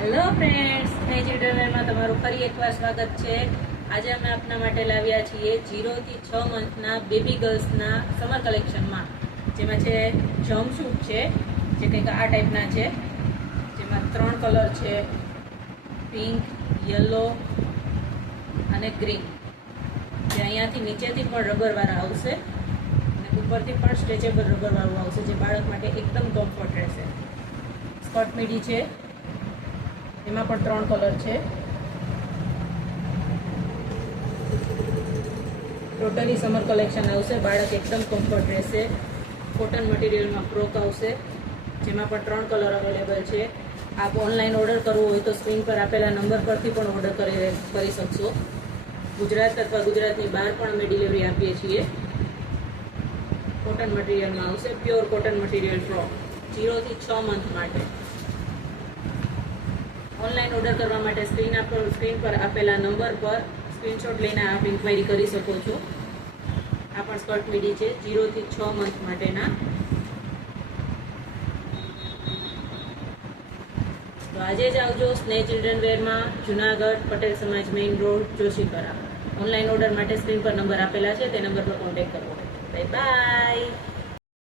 Hello friends, મેં ચિલ્ડ્રનમાં તમારું ફરી એકવાર સ્વાગત છે. આજે અમે આપના માટે લાવ્યા છીએ 0 થી 6 મંથના બેબી ગર્લ્સના સમર કલેક્શનમાં, જેમાં છે જમ્પસૂટ છે જે કંઈક આ ટાઈપના છે, જેમાં 3 કલર છે, પિંક, યલો અને ગ્રીન. જે અહીંયાથી નીચેથી પણ રબરવાળા આવશે અને ઉપરથી પણ સ્ટ્રેચેબલ રબરવાળું આવશે, જે બાળક માટે એકદમ કમ્ફર્ટ રહેશે. સ્કર્ટ મીડી છે, એમાં પણ 3 કલર છે. ટોટલી સમર કલેક્શન આવશે, બાળક એકદમ કમ્ફર્ટ રહેશે. કોટન મટીરિયલમાં ફ્રોક આવશે, જેમાં પણ 3 કલર અવેલેબલ છે. આપ ઓનલાઈન ઓર્ડર કરવો હોય તો સ્ક્રીન પર આપેલા નંબર પરથી પણ ઓર્ડર કરી શકશો. ગુજરાત અથવા ગુજરાતની બહાર પણ અમે ડિલિવરી આપીએ છીએ. કોટન મટીરિયલમાં આવશે, પ્યોર કોટન મટીરિયલ ફ્રોક 0 થી 6 મંથ માટે. ઓનલાઈન ઓર્ડર કરવા માટે સ્ક્રીન પર આપેલા નંબર પર સ્ક્રીનશોટ લઈને આપ ઇન્ક્વાયરી કરી શકો છો. આ પણ સ્કર્ટ મીડી છે 0 થી 6 મંથ માટેના. તો આજે જ આવજો સ્નેહ ચિલ્ડ્રન વેરમાં, જુનાગઢ, પટેલ સમાજ main road, Joshipura. Online order માટે સ્ક્રીન પર નંબર આપેલા છે, તે નંબર પર કોન્ટેક્ટ કરવો. Bye bye.